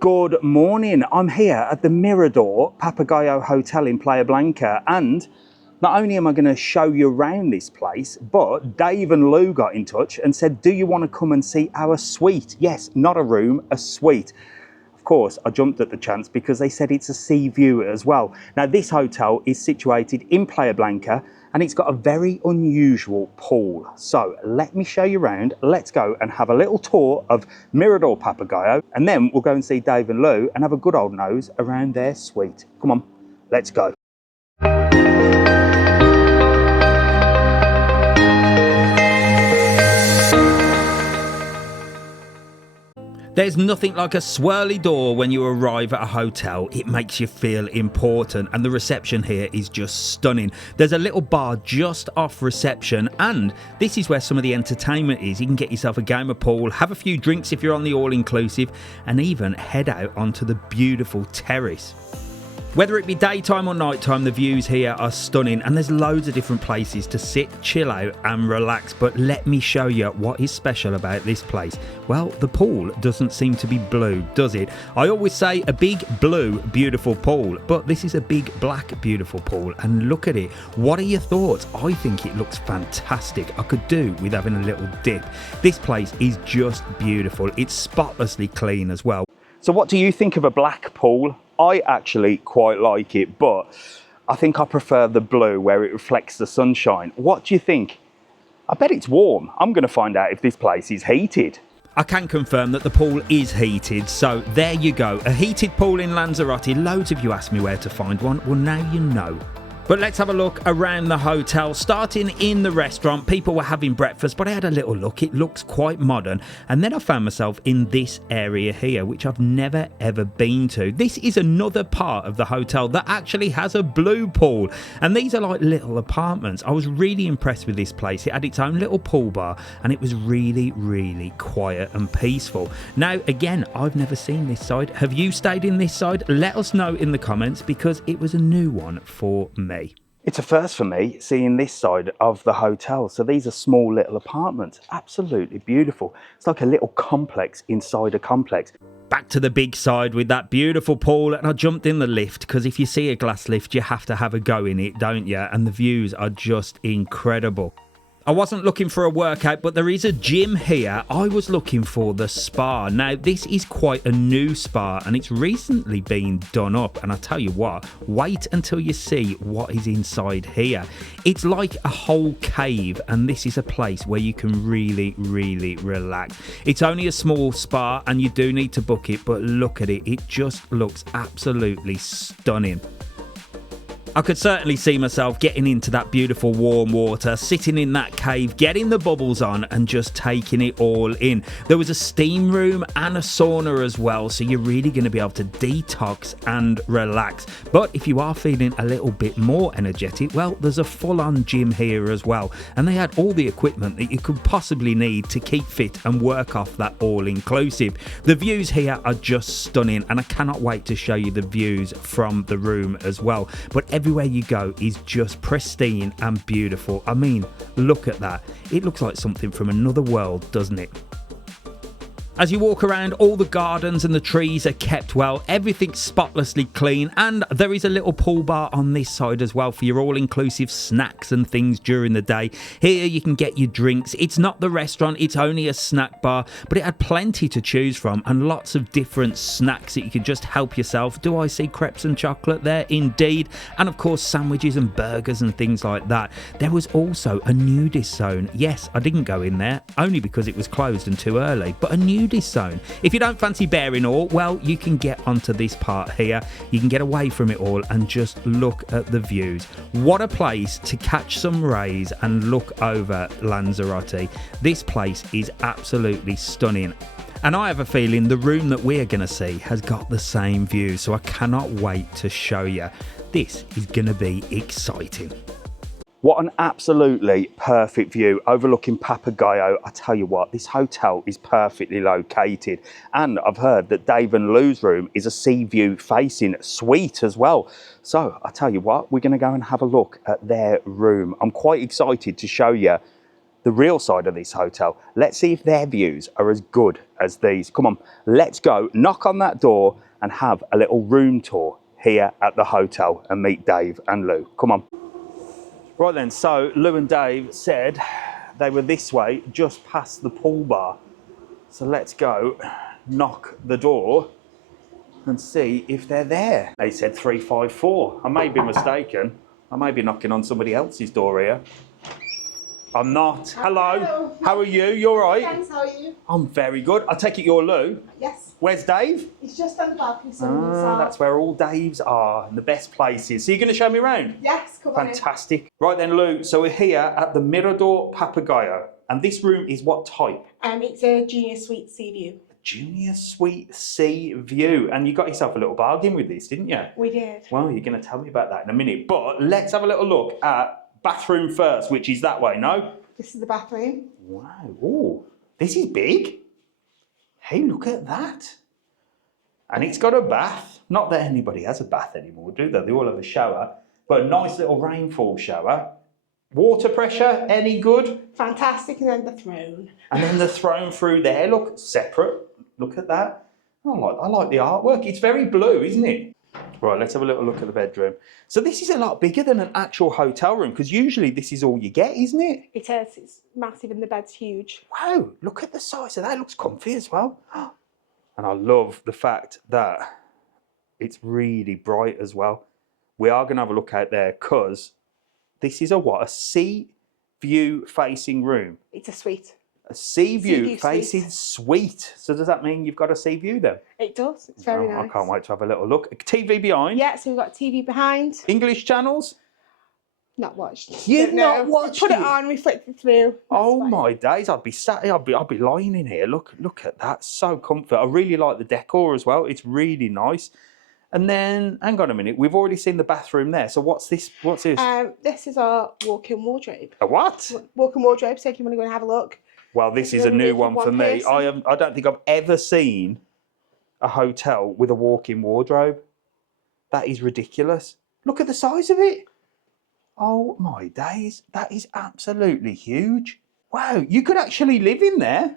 Good morning. I'm here at the Mirador Papagayo Hotel in Playa Blanca, and not only am I going to show you around this place, but Dave and Lou got in touch and said, do you want to come and see our suite? Yes, not a room, a suite. Of course, I jumped at the chance because they said it's a sea view as well. Now, this hotel is situated in Playa Blanca and it's got a very unusual pool. So let me show you around. Let's go and have a little tour of Mirador Papagayo, and then we'll go and see Dave and Lou and have a good old nose around their suite. Come on, let's go. There's nothing like a swirly door when you arrive at a hotel. It makes you feel important, and the reception here is just stunning. There's a little bar just off reception, and this is where some of the entertainment is. You can get yourself a game of pool, have a few drinks if you're on the all-inclusive, and even head out onto the beautiful terrace. Whether it be daytime or nighttime, the views here are stunning, and there's loads of different places to sit, chill out and relax. But let me show you what is special about this place. Well, the pool doesn't seem to be blue, does it? I always say a big blue beautiful pool, but this is a big black beautiful pool, and look at it. What are your thoughts? I think it looks fantastic. I could do with having a little dip. This place is just beautiful. It's spotlessly clean as well. So what do you think of a black pool? I actually quite like it, but I think I prefer the blue where it reflects the sunshine. What do you think? I bet it's warm. I'm going to find out if this place is heated. I can confirm that the pool is heated, so there you go. A heated pool in Lanzarote. Loads of you asked me where to find one. Well, now you know. But let's have a look around the hotel. Starting in the restaurant, people were having breakfast, but I had a little look. It looks quite modern. And then I found myself in this area here, which I've never ever been to. This is another part of the hotel that actually has a blue pool. And these are like little apartments. I was really impressed with this place. It had its own little pool bar, and it was really, really quiet and peaceful. Now, again, I've never seen this side. Have you stayed in this side? Let us know in the comments, because it was a new one for me. It's a first for me seeing this side of the hotel. So these are small little apartments, absolutely beautiful. It's like a little complex inside a complex. Back to the big side with that beautiful pool, and I jumped in the lift because if you see a glass lift, you have to have a go in it, don't you? And the views are just incredible. I wasn't looking for a workout, but there is a gym here. I was looking for the spa. Now, this is quite a new spa, and it's recently been done up. And I tell you what, wait until you see what is inside here. It's like a whole cave, and this is a place where you can really, really relax. It's only a small spa, and you do need to book it, but look at it. It just looks absolutely stunning. I could certainly see myself getting into that beautiful warm water, sitting in that cave, getting the bubbles on and just taking it all in. There was a steam room and a sauna as well, so you're really going to be able to detox and relax. But if you are feeling a little bit more energetic, well, there's a full-on gym here as well, and they had all the equipment that you could possibly need to keep fit and work off that all-inclusive. The views here are just stunning, and I cannot wait to show you the views from the room as well. But everywhere you go is just pristine and beautiful. I mean, look at that. It looks like something from another world, doesn't it? As you walk around, all the gardens and the trees are kept well, everything's spotlessly clean, and there is a little pool bar on this side as well for your all-inclusive snacks and things during the day. Here you can get your drinks. It's not the restaurant, it's only a snack bar, but it had plenty to choose from and lots of different snacks that you could just help yourself. Do I see crepes and chocolate there? Indeed. And of course, sandwiches and burgers and things like that. There was also a nudist zone. Yes, I didn't go in there, only because it was closed and too early, but a nudist zone. If you don't fancy bearing all, well, you can get onto this part here. You can get away from it all and just look at the views. What a place to catch some rays and look over Lanzarote. This place is absolutely stunning. And I have a feeling the room that we're going to see has got the same view, so I cannot wait to show you. This is going to be exciting. What an absolutely perfect view overlooking Papagayo. I tell you what, this hotel is perfectly located, and I've heard that Dave and Lou's room is a sea view facing suite as well. So I tell you what, we're going to go and have a look at their room. I'm quite excited to show you the real side of this hotel. Let's see if their views are as good as these. Come on, let's go knock on that door and have a little room tour here at the hotel and meet Dave and Lou. Come on. Right then, so Lou and Dave said they were this way, just past the pool bar. So let's go knock the door and see if they're there. They said 354. I may be mistaken. I may be knocking on somebody else's door here. I'm not. Hello. How are you? You all right? Thanks, how are you? I'm very good. I take it you're Lou? Yes. Where's Dave? He's just on the balcony. That's where all Daves are, in the best places. So you're going to show me around? Yes, come on in. Fantastic. Right then, Lou, so we're here at the Mirador Papagayo. And this room is what type? It's a junior suite sea view. Junior Suite Sea View. And you got yourself a little bargain with this, didn't you? We did. Well, you're going to tell me about that in a minute. But let's have a little look at bathroom first, which is that way, no? This is the bathroom. Wow. Ooh, this is big. Hey, look at that. And it's got a bath. Not that anybody has a bath anymore, do they? They all have a shower. But a nice little rainfall shower. Water pressure, any good? Fantastic. And then the throne. And then the throne through there, look, separate. Look at that. I like the artwork. It's very blue, isn't it? Right, let's have a little look at the bedroom. So this is a lot bigger than an actual hotel room, because usually this is all you get, isn't it? It is. It's massive and the bed's huge. Wow, look at the size of that. It looks comfy as well. And I love the fact that it's really bright as well. We are going to have a look out there, because this is a sea view facing room. It's a suite. A sea view facing suite. So does that mean you've got a sea view then? It does. It's very nice. I can't wait to have a little look. TV behind? Yeah, so we've got TV behind. English channels? Not watched. You've not watched Put it it? on, we flicked it through. Oh my days, I'd be lying in here. Look at that. So comfort. I really like the decor as well. It's really nice. And then, hang on a minute, we've already seen the bathroom there. So what's this? What's this? This is our walk-in wardrobe. A what? Walk-in wardrobe, so if you want to go and have a look. Well, this is a new one for me. I don't think I've ever seen a hotel with a walk-in wardrobe. That is ridiculous. Look at the size of it. Oh my days, that is absolutely huge. Wow, you could actually live in there.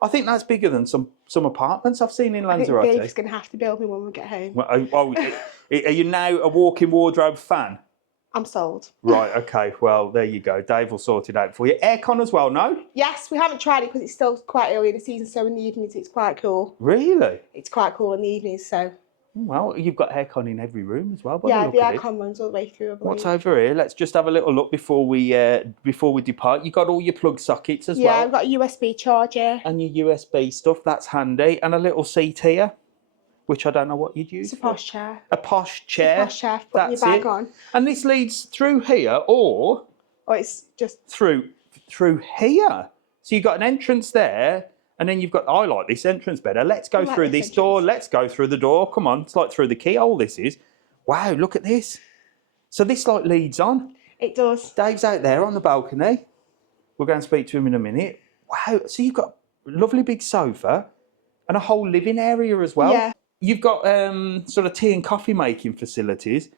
I think that's bigger than some apartments I've seen in Lanzarote. I think Dave's going to have to build me when we get home. Well, are you now a walk-in wardrobe fan? I'm sold. Right, okay, well, there you go. Dave will sort it out for you. Aircon as well, no? Yes, we haven't tried it because it's still quite early in the season, so in the evenings it's quite cool. Really? It's quite cool in the evenings, so... Well, you've got aircon in every room as well. Yeah, the aircon runs all the way through, I believe. What's over here? Let's just have a little look before we depart. You got all your plug sockets as well? Yeah, I've got a USB charger. And your USB stuff, that's handy. And a little seat here, which I don't know what you'd use. It's a posh chair. A posh chair. It's a posh chair for putting your bag on. And this leads through here or it's just through here. So you've got an entrance there, and then you've got, I like this entrance better. Let's go through this door. Let's go through the door. Come on, it's like through the keyhole this is. Wow, look at this. So this like leads on. It does. Dave's out there on the balcony. We'll go and speak to him in a minute. Wow, so you've got a lovely big sofa and a whole living area as well. Yeah. You've got sort of tea and coffee making facilities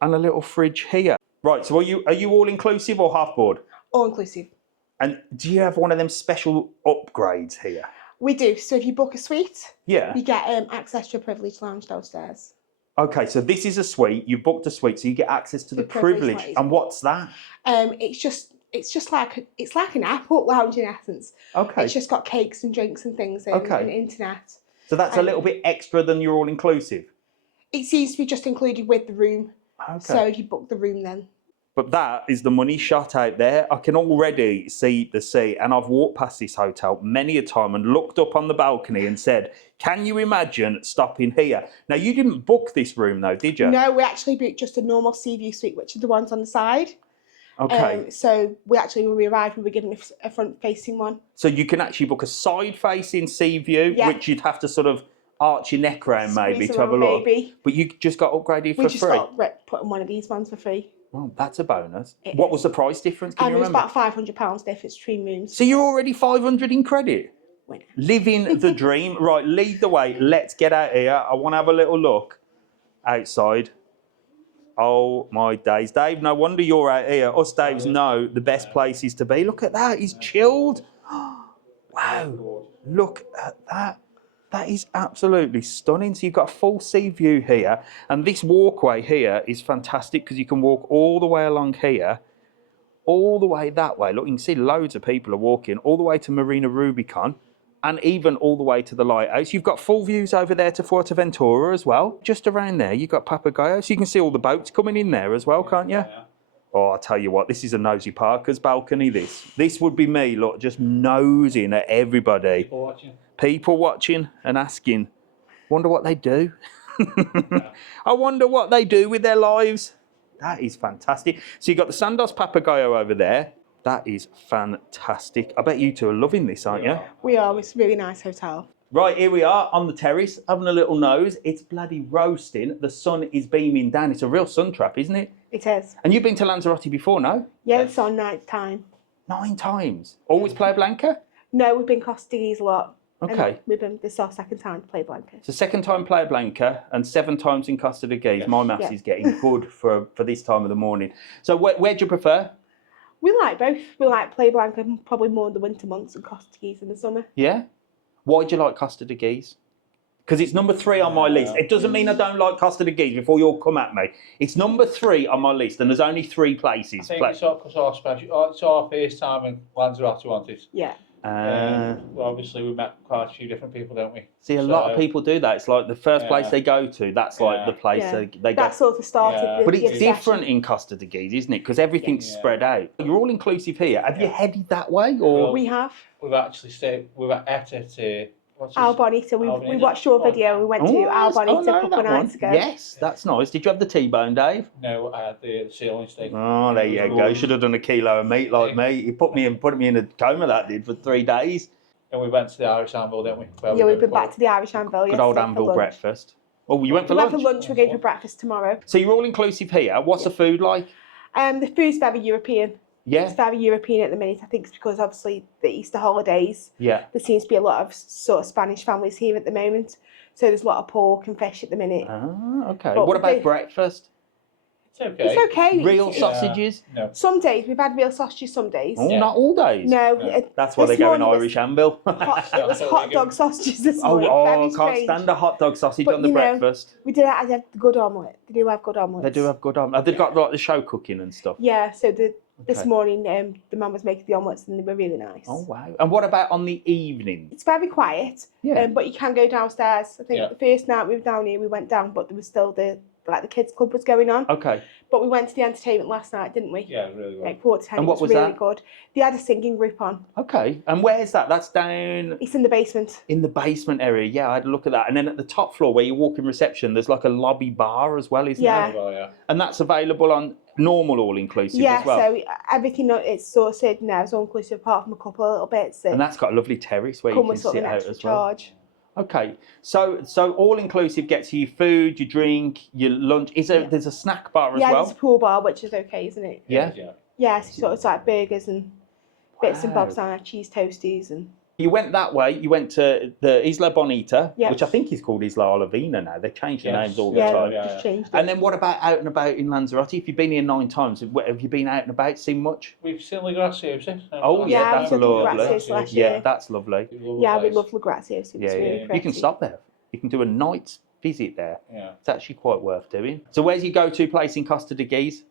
and a little fridge here. Right, so are you all inclusive or half board? All inclusive. And do you have one of them special upgrades here? We do. So if you book a suite, Yeah. you get access to a privileged lounge downstairs. Okay, so this is a suite. You booked a suite, so you get access to the privilege. And what's that? It's just like an airport lounge in essence. Okay. It's just got cakes and drinks and things and internet. So that's a little bit extra than your all-inclusive? It seems to be just included with the room. Okay. So if you book the room then. But that is the money shot out there. I can already see the sea, and I've walked past this hotel many a time and looked up on the balcony and said, can you imagine stopping here? Now, you didn't book this room though, did you? No, we actually booked just a normal sea view suite, which are the ones on the side. Okay. So when we arrived, we were given a front-facing one. So you can actually book a side-facing sea view, which you'd have to sort of arch your neck round maybe to have a look. Maybe. But you just got upgraded for free? We just got put in one of these ones for free. Well, that's a bonus. What was the price difference? Can you remember? It was about £500 difference between rooms. So you're already 500 in credit? Winner. Living the dream. Right, lead the way. Let's get out here. I want to have a little look outside. Oh my days. Dave, no wonder you're out here. Us Daves know the best places to be. Look at that, he's chilled. Wow, look at that. That is absolutely stunning. So you've got a full sea view here, and this walkway here is fantastic because you can walk all the way along here, all the way that way. Look, you can see loads of people are walking all the way to Marina Rubicón, and even all the way to the lighthouse. You've got full views over there to Fuerteventura as well. Just around there, you've got Papagayo, so you can see all the boats coming in there as well, can't you? Yeah. Oh, I'll tell you what, this is a nosy parker's balcony, this. This would be me, look, just nosing at everybody. People watching and asking, wonder what they do. I wonder what they do with their lives. That is fantastic. So you've got the Sandos Papagayo over there. That is fantastic. I bet you two are loving this, aren't you? We are. It's a really nice hotel. Right, here we are on the terrace, having a little nose. It's bloody roasting. The sun is beaming down. It's a real sun trap, isn't it? It is. And you've been to Lanzarote before, no? Yeah, it's on 9th time. 9 times? Always Playa Blanca? No, we've been Costa a lot. Okay. We've been, this is our second time to Playa Blanca. So second time Playa Blanca and 7 times in Costa de Gais. My maths is getting good for this time of the morning. So where do you prefer? We like both. We like Playa Blanca probably more in the winter months and Costa de Gais in the summer. Yeah? Why do you like Costa de Gais? Because it's number 3 on my list. It doesn't mean I don't like Costa de Gais before you all come at me. It's number 3 on my list, and there's only 3 places. I think it's our first time in Lanzarote, wasn't it? Yeah. Well, obviously we met quite a few different people, don't we? See, a lot of people do that. It's like the first place they go to, that's like the place they go. That sort of started. But it's different in Costa de Gais, isn't it? Because everything's spread out. You're all inclusive here. Have you headed that way? Or We have. We've actually stayed. We were at it. Al Bonita. We watched your video. We went to Al Bonita a couple of nights ago. Yes, that's nice. Did you have the T-bone, Dave? No, I had the ceiling steak. Oh, there you go. You should have done a kilo of meat like me. He put me in a coma, that did, for 3 days. And we went to the Irish Anvil, didn't we? Yeah, we've been back to the Irish Anvil. Good old Anvil breakfast. Oh, you went for lunch? We went for lunch. We're going for breakfast tomorrow. So you're all inclusive here. What's the food like? The food's very European. Yeah. It's very European at the minute. I think it's because obviously the Easter holidays. Yeah. There seems to be a lot of sort of Spanish families here at the moment. So there's a lot of pork and fish at the minute. Ah, okay. But what about breakfast? It's okay. It's okay. Real sausages? No. Some days we've had real sausages. Some days. Oh, not all days. No. That's why they go in Irish Anvil. It was hot dog sausages this morning. I can't stand a hot dog sausage on the breakfast. We did have the good omelette. They do have good omelettes. They do have good omelette. They've got like the show cooking and stuff. Yeah. So this morning, the mum was making the omelettes and they were really nice. Oh wow! And what about on the evening? It's very quiet. Yeah. But you can go downstairs. I think the first night we were down here, we went down, but there was still the kids club was going on. Okay. But we went to the entertainment last night, didn't we? Yeah, really well. Like 4 to 10. And what was really that? Good. They had a singing group on. Okay. And where's that? That's down. It's in the basement. In the basement area. Yeah, I had a look at that. And then at the top floor where you walk in reception, there's like a lobby bar as well, isn't there? Well, yeah. And that's available on normal all-inclusive as well. Yeah, so everything it's sort of said now is all-inclusive apart from a couple of little bits. And that's got a lovely terrace where you can sit out as well. Charge. Okay, so all-inclusive gets you food, your drink, your lunch. There's a snack bar as well? Yeah, there's a pool bar, which is okay, isn't it? Yeah? Yeah, so sort of like burgers and bits and bobs on cheese toasties and... You went that way, you went to the Isla Bonita, which I think is called Isla Olavina now. They change the names all the time. Just changed it. And then what about out and about in Lanzarote? If you've been here 9 times, have you been out and about, seen much? We've seen La Graziosa. Oh yeah, that's lovely. Yeah, that's lovely. Yeah, we love La Graziosa. It's really pretty. You can stop there. You can do a night's visit there. Yeah. It's actually quite worth doing. So where's your go-to place in Costa de Gais?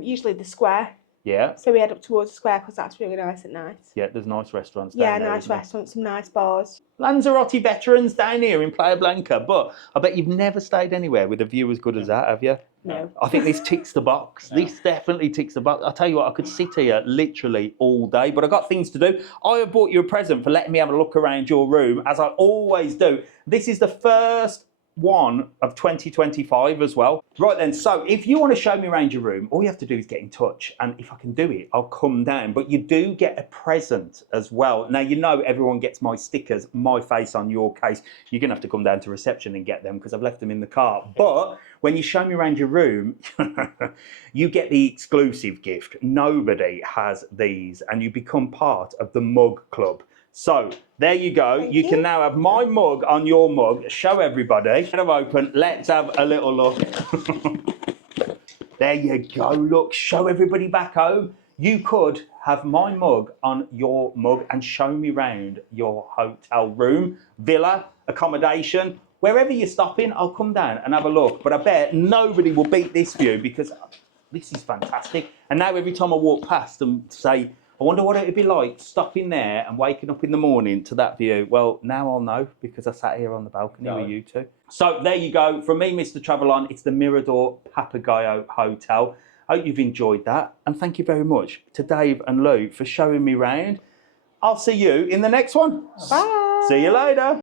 Usually the square. Yeah. So we head up towards the square because that's really nice at night. Yeah, there's nice restaurants down there. Yeah, nice restaurants, some nice bars. Lanzarote veterans down here in Playa Blanca, but I bet you've never stayed anywhere with a view as good as that, have you? No. I think this ticks the box. No. This definitely ticks the box. I'll tell you what, I could sit here literally all day, but I've got things to do. I have bought you a present for letting me have a look around your room, as I always do. This is the first one of 2025 as well. Right then, so if you want to show me around your room, all you have to do is get in touch, and if I can do it, I'll come down. But you do get a present as well. Now, you know everyone gets my stickers, my face on your case. You're gonna have to come down to reception and get them because I've left them in the car. But when you show me around your room, you get the exclusive gift. Nobody has these, and you become part of the mug club. So there you go. You can now have my mug on your mug. Show everybody. Get them open. Let's have a little look. There you go. Look, show everybody back home. You could have my mug on your mug and show me round your hotel room, villa, accommodation. Wherever you're stopping, I'll come down and have a look. But I bet nobody will beat this view because this is fantastic. And now every time I walk past and say, I wonder what it'd be like stopping there and waking up in the morning to that view. Well, now I'll know because I sat here on the balcony with you two. So there you go. From me, Mr TravelON, it's the Mirador Papagayo Hotel. I hope you've enjoyed that. And thank you very much to Dave and Lou for showing me round. I'll see you in the next one. Bye. See you later.